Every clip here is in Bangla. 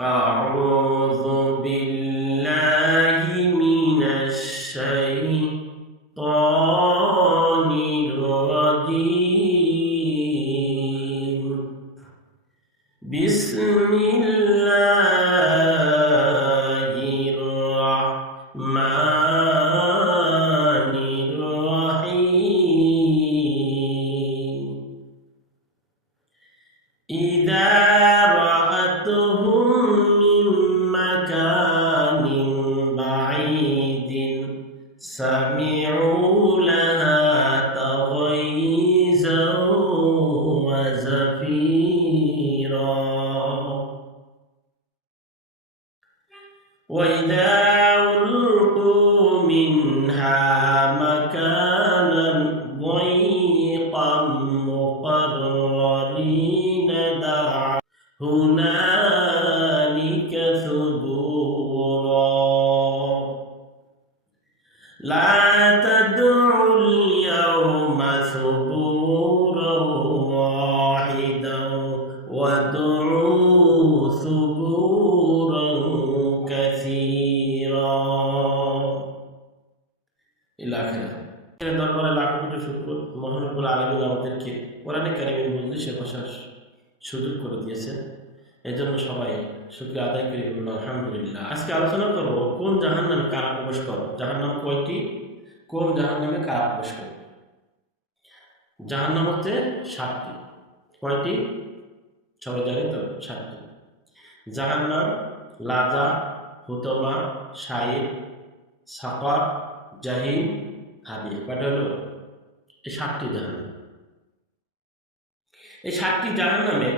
أعوذ بالله من الشيطان الرجيم بسم الله الرحمن الرحيم إذا رأتهم من مكان بعيد سمعوا لها تغيظا وزفيرا وإذا ألقوا منها مكانا ضيقا مقررين دعوا هنالك ثبورا لا تدعوا اليوم ثبورا واحدا وادعوا ثبورا كثيرا إلى آخره। দরবারে লাখ কোটি শুকর মহান রব্বুল আলামিন আমাদেরকে কোরআনে কারিমের মজলিসে বসার সুযোগ করে দিয়েছেন। এই জন্য সবাই শুকরিয়া আদায় করি, বলুন আলহামদুলিল্লাহ। আজকে আলোচনা করব কোন জাহান্নামে কারা প্রবেশ করবে। জাহান্নাম কয়টি, কোন জাহান্নামে কারা প্রবেশ করবে। জাহান্নাম হচ্ছে 7টি। কয়টি? সবাই জানেন তো? 7টি। জাহান্নাম, লাজা, হুতমা, শাইর, সাকার, জাহিম, হাবিল। কয়টা হলো? এই 7টি জাহান্নাম। এই 7টি জাহান্নামে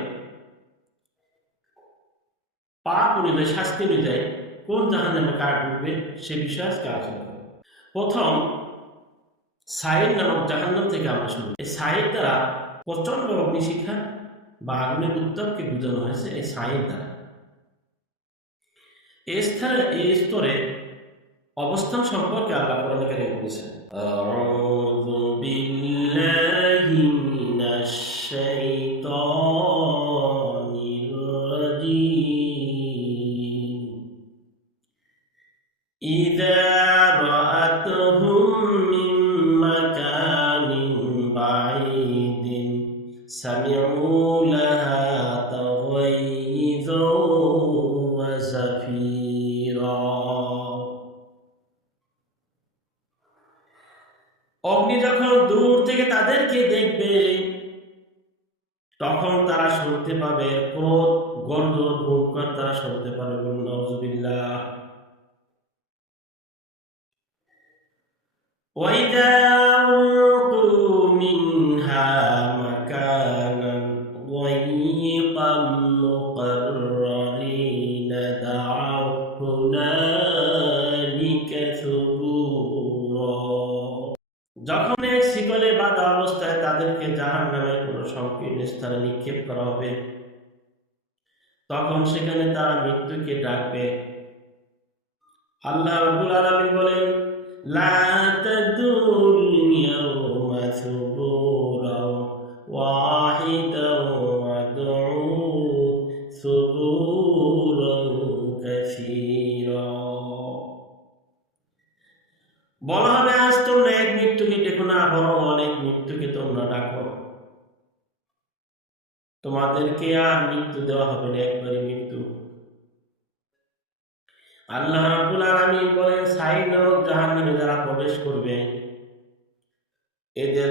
পাপ অনুযায়ী, শাস্তি অনুযায়ী কোন জাহান্নামে কারা ঢুকবে সে বিষয়ে আজকে আলোচনা করব। প্রথম সাইর নামক জাহান্নাম থেকে আমরা শুনি। এই সাইর দ্বারা প্রচন্ড অগ্নিশিখা বা আগুনের উত্তাপকে বোঝানো হয়েছে এই সাইর দ্বারা। এই স্তরে অবস্থান সম্পর্কে আল্লাহ কোরআনে কারিমে বলেছেন, আউযু বিল্লাহি মিনাশ শাইতানির রাজীম ইযা রাআতহুম মিন মাকানিন বাঈদিন সামি'উ লাহা তাগাইযা ওয়া যাফীরা। অগ্নি যখন দূর থেকে তাদেরকে দেখবে তখন তারা শুনতে পাবে ক্রোধ, গর্জন, হুঙ্কার তারা শুনতে পাবে। বলুন নাউযুবিল্লাহ। ওয়াইদা উলকু মিনহা মাকানান দায়ীকান মুকাররারিনা দা'আউ হুনালিকা সুবুরা। যখন এক শিকলে বাঁধা অবস্থায় তাদেরকে জাহান্নামের কোনো সংকীর্ণ স্থানে নিক্ষেপ করা হবে তখন সেখানে তারা মৃত্যুকে ডাকবে। আল্লাহ রাব্বুল আলামিন বলেন, লা তাদুল ইয়াউমা সুবুরা ওয়াহিদা ওয়াদউ সুবুরা কাসীরা। বলা হবে, আজ তোমরা এক মৃত্যুকে ডেকো না, বরং অনেক মৃত্যুকে তোমরা ডাকো। তোমাদেরকে আর মৃত্যু দেওয়া হবে না, একবারই মৃত্যু। আল্লাহ রাব্বুল আলামিন বলেন, সাইর নামক জাহান্নামে যারা প্রবেশ করবে এদের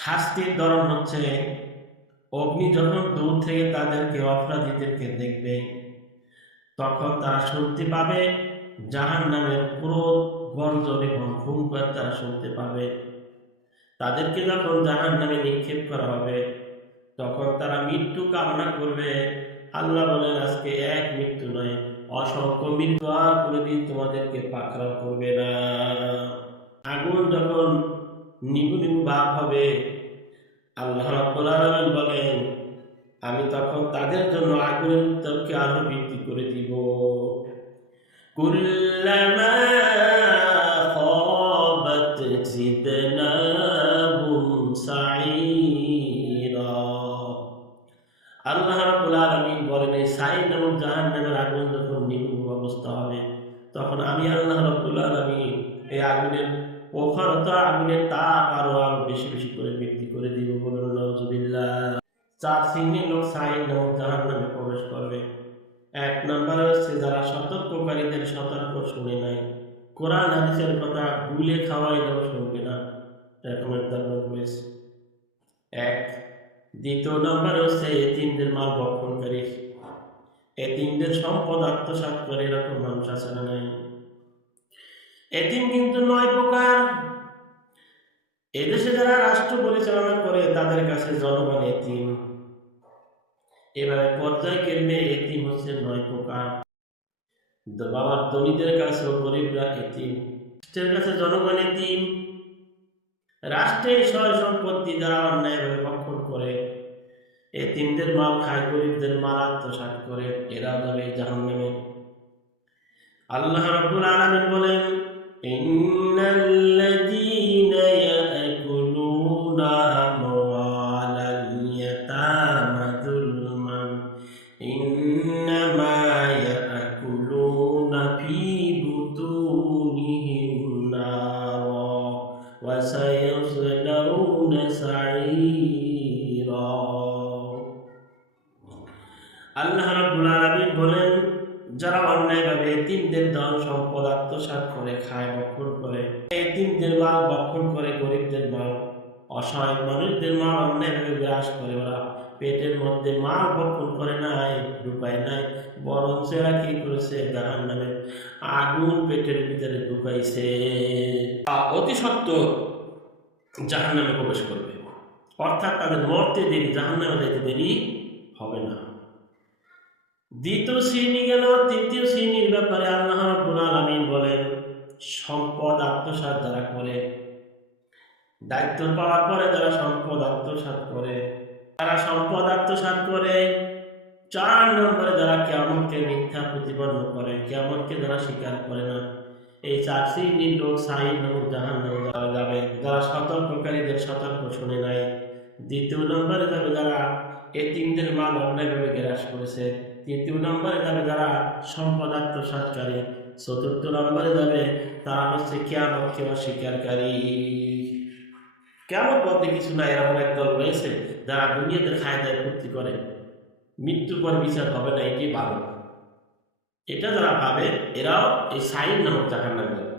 শাস্তির ধরন হচ্ছে, অগ্নি যখন দূর থেকে তাদেরকে অপরাধীদেরকে দেখবে তখন তারা শুনতে পাবে জাহান্নামের ক্রোধ, গর্জন এবং হুঙ্কার তারা শুনতে পাবে। তাদেরকে যখন জাহান্নামে নিক্ষেপ করা হবে তখন তারা মৃত্যু কামনা করবে। আল্লাহ বলেন, আজকে এক মৃত্যু নয়, অসংখ্য মৃত্যু আর কোনোদিন তোমাদেরকে পাকড়াও করবে না। আগুন যখন নিভু নিভু ভাব হবে আল্লাহ রাব্বুল আলামিন বলেন, আমি তখন তাদের জন্য আগুনের উত্তাপকে আরো বৃদ্ধি করে দিব। কুল্লামা খাবাত জিদনাহুম সাঈরা। আল্লাহ রাব্বুল আলামিন আলামিন বলেন, এই সাইন নামক জাহান্নামের আগুন যখন নির্মম অবস্থা হবে, তখন আমি আল্লাহ রাব্বুল আলামিন এই আগুনের প্রখরতা, আগুনের তাপ আরো বেশি বেশি করে বৃদ্ধি করে দিব। বলুন নাউজুবিল্লাহ। 4 শ্রেণীর লোক সাইন নামক জাহান্নামে প্রবেশ করবে। 1 নম্বরে হচ্ছে যারা সতর্ককারীদের সতর্ক শুনে নাই, কোরআন হাদিসের কথা গুলে খাওয়াইলেও শুনবে না, এরকম একটা লোক রয়েছে 1। 2 নম্বর হচ্ছে এতিমদের মাল ভক্ষণকারী, এতিমদের সম্পদ আত্মসাৎ করে, এরকম মানুষ আছে না নাই? এতিম কিন্তু 9 প্রকার। এদেশে যারা রাষ্ট্র পরিচালনা করে তাদের কাছে জনগণ এতিম। এভাবে পর্যায়ক্রমে এতিম হচ্ছে 9 প্রকার। বাবার ধনীদের কাছেও গরিবরা এতিম, রাষ্ট্রের কাছে জনগণ এতিম। রাষ্ট্রের সয় সম্পত্তি যারা অন্যায়ভাবে ভক্ষণ করে, এতিমদের মাল খায়, গরিবদের মাল আত্মসাৎ করে, এরা যাবে জাহান্নামে। আল্লাহ রাব্বুল আলামিন বলেন, ইন্নাল্লাযীনা ইয়াকুলুনা আমওয়ালাল ইয়াতামা যুলমান ইন্নামা ইয়াকুলুনা ফি বুতুনিহিম নার ওয়া সায়াসলাউনা সাঈরা। আল্লাহ রাব্বুল আলামিন বলেন, যারা অন্যায়ভাবে এতিমদের ধন সম্পদ আত্মসাৎ করে খায়, ভক্ষণ করে, এতিমদের মাল ভক্ষণ করে, গরিবদের মাল, অসহায় মানুষদের মাল অন্যায়ভাবে গ্রাস করে, ওরা পেটের মধ্যে মাল ভক্ষণ করে নাই, ঢুকায় নাই, বরঞ্চ এরা কি করেছে, জাহান্নামের আগুন পেটের ভিতরে ঢুকাইছে, অতি সত্বর জাহান্নামে প্রবেশ করবে। অর্থাৎ তাদের মরতে দেরি, জাহান্নামে যাইতে দেরি হবে না। 2 শ্রেণী গেল। 3 শ্রেণীর ব্যাপারে আল্লাহ রাব্বুল আলামিন বলেন, সম্পদ আত্মসাৎ যারা করে, দায়িত্ব পাওয়ার পরে যারা সম্পদ আত্মসাৎ করে, তারা সম্পদ আত্মসাৎ করে। 4 নম্বরে যারা কিয়ামতকে মিথ্যা প্রতিপন্ন করে, কিয়ামতকে যারা স্বীকার করে না, এই 4 শ্রেণীর লোক সাঈর নামক জাহান্নামে যাবে। যারা সতর্ককারীদের সতর্ক শুনে নাই। 2 নম্বরে যাবে যারা এতিমদের মাল অন্যায়ভাবে গ্রাস করেছে। 3 নম্বরে যাবে যারা সম্পদ আত্মসাৎকারী। 4 নম্বরে যাবে তারা হচ্ছে কিয়ামতকে অস্বীকারী। কিয়ামত বলতে কিছু না, এরকম একদল রয়েছে যারা দুনিয়াতে খায় দায় ফুর্তি করে, মৃত্যুর পর বিচার হবে না, এটি ভাবে। এটা যারা ভাবে এরাও এই সাঈর নামক জাহান্নামে যাবে।